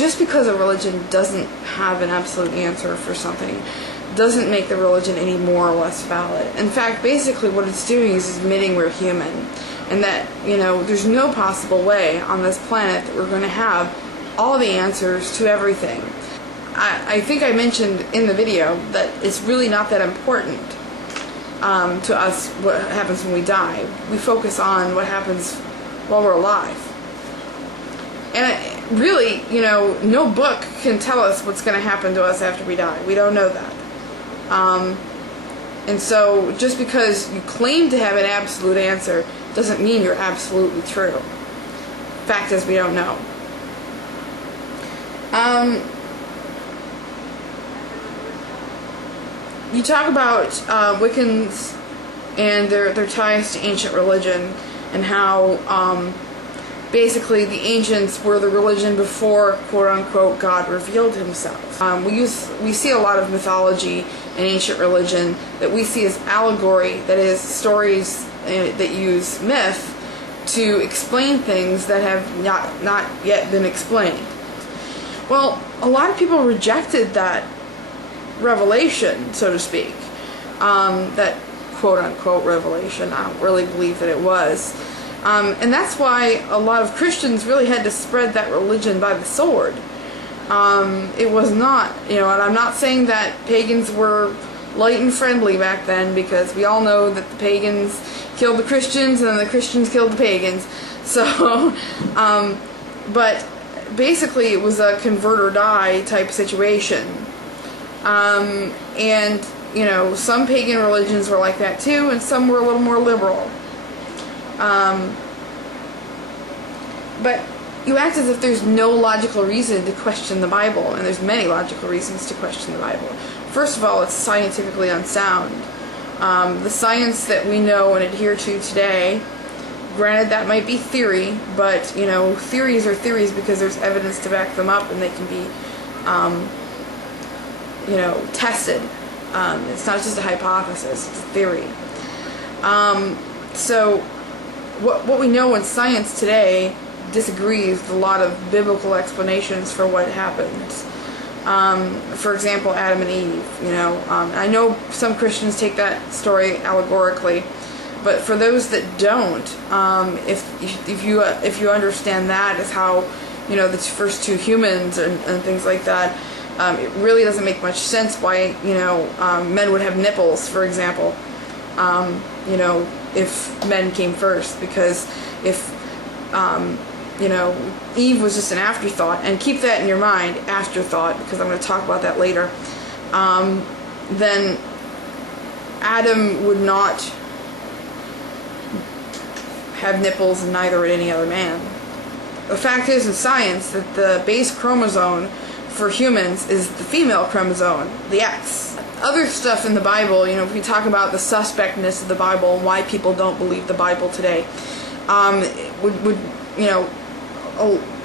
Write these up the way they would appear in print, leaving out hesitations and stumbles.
just because a religion doesn't have an absolute answer for something doesn't make the religion any more or less valid. In fact, basically what it's doing is admitting we're human, and that, there's no possible way on this planet that we're going to have all the answers to everything. I think I mentioned in the video that it's really not that important to us what happens when we die. We focus on what happens while we're alive. And really, no book can tell us what's going to happen to us after we die. We don't know that. And so just because you claim to have an absolute answer doesn't mean you're absolutely true. Fact is, we don't know. You talk about Wiccans and their ties to ancient religion, and how basically the ancients were the religion before, quote-unquote, God revealed himself. We see a lot of mythology in ancient religion that we see as allegory, that is, stories that use myth to explain things that have not yet been explained. Well, a lot of people rejected that revelation, so to speak, that quote-unquote revelation. I don't really believe that it was. And that's why a lot of Christians really had to spread that religion by the sword. It was not, and I'm not saying that pagans were light and friendly back then, because we all know that the pagans killed the Christians and then the Christians killed the pagans. So, but basically it was a convert or die type situation. And, some pagan religions were like that too, and some were a little more liberal. But you act as if there's no logical reason to question the Bible, and there's many logical reasons to question the Bible. First of all, it's scientifically unsound. The science that we know and adhere to today, granted that might be theory, but, theories are theories because there's evidence to back them up, and they can be, tested. It's not just a hypothesis, it's a theory. So what we know in science today disagrees with a lot of biblical explanations for what happens. For example, Adam and Eve. I know some Christians take that story allegorically, but for those that don't, if you understand that as how the first two humans and things like that, it really doesn't make much sense why men would have nipples, for example. If men came first, because if Eve was just an afterthought, and keep that in your mind, afterthought, because I'm going to talk about that later, then Adam would not have nipples, and neither would any other man. The fact is, in science, that the base chromosome for humans is the female chromosome, the X. Other stuff in the Bible, if we talk about the suspectness of the Bible and why people don't believe the Bible today, a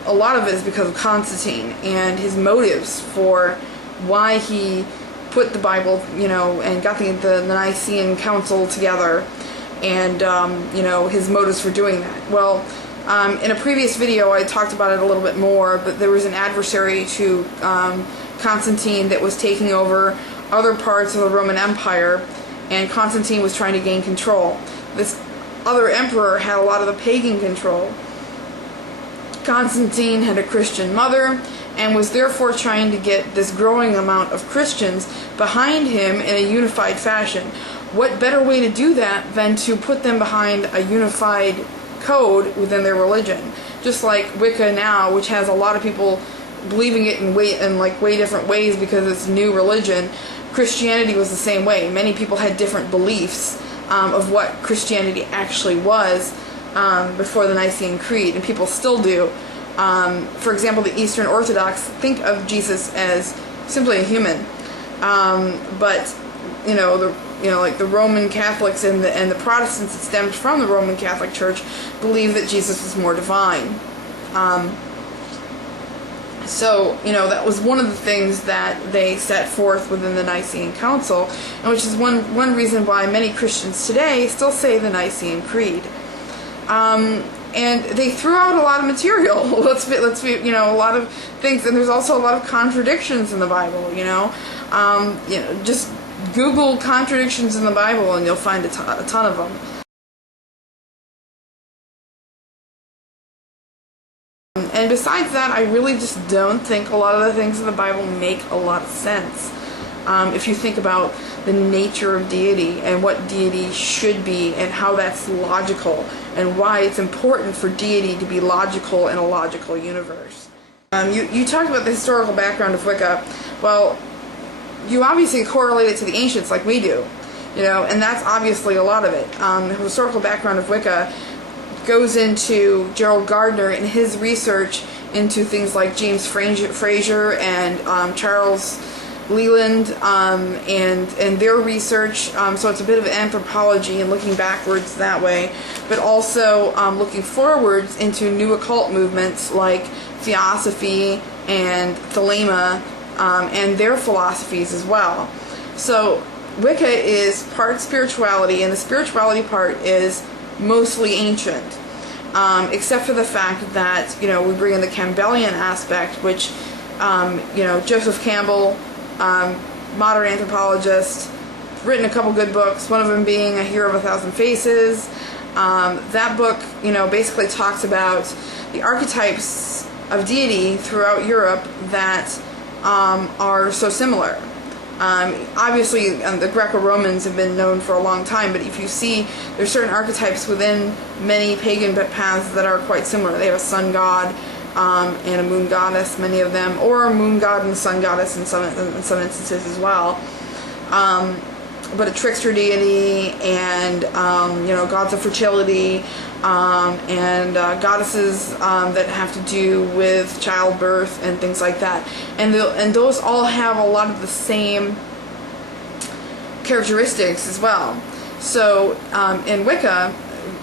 lot of it is because of Constantine and his motives for why he put the Bible, and got the Nicene Council together, and, his motives for doing that. Well, in a previous video I talked about it a little bit more, but there was an adversary to Constantine that was taking over other parts of the Roman Empire, and Constantine was trying to gain control. This other emperor had a lot of the pagan control. Constantine had a Christian mother, and was therefore trying to get this growing amount of Christians behind him in a unified fashion. What better way to do that than to put them behind a unified code within their religion? Just like Wicca now, which has a lot of people believing it in way different ways because it's a new religion. Christianity was the same way. Many people had different beliefs of what Christianity actually was before the Nicene Creed, and people still do. For example, the Eastern Orthodox think of Jesus as simply a human, but like the Roman Catholics and the Protestants that stemmed from the Roman Catholic Church believe that Jesus was more divine. So, that was one of the things that they set forth within the Nicene Council, and which is one reason why many Christians today still say the Nicene Creed. And they threw out a lot of material. let's be, you know, a lot of things, and there's also a lot of contradictions in the Bible. You know, just Google contradictions in the Bible, and you'll find a ton of them. And besides that, I really just don't think a lot of the things in the Bible make a lot of sense. If you think about the nature of deity and what deity should be and how that's logical and why it's important for deity to be logical in a logical universe. You talked about the historical background of Wicca. Well, you obviously correlate it to the ancients like we do, you know, and that's obviously a lot of it. The historical background of Wicca goes into Gerald Gardner and his research into things like James Frazer and Charles Leland and their research. So it's a bit of anthropology and looking backwards that way, but also looking forwards into new occult movements like Theosophy and Thelema and their philosophies as well. So Wicca is part spirituality, and the spirituality part is mostly ancient, except for the fact that, you know, we bring in the Campbellian aspect, which, you know, Joseph Campbell, modern anthropologist, written a couple good books, one of them being A Hero of a Thousand Faces. That book, you know, basically talks about the archetypes of deity throughout Europe that are so similar. Obviously, the Greco-Romans have been known for a long time, but if you see, there's certain archetypes within many pagan paths that are quite similar. They have a sun god and a moon goddess, many of them, or a moon god and sun goddess in some instances as well. But a trickster deity and you know, gods of fertility and goddesses that have to do with childbirth and things like that, and those all have a lot of the same characteristics as well. So in Wicca,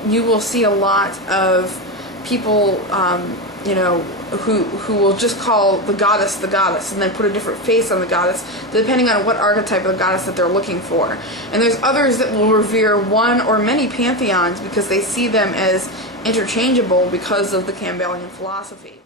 you will see a lot of people, you know, who will just call the goddess, and then put a different face on the goddess depending on what archetype of the goddess that they're looking for. And there's others that will revere one or many pantheons because they see them as interchangeable because of the Campbellian philosophy.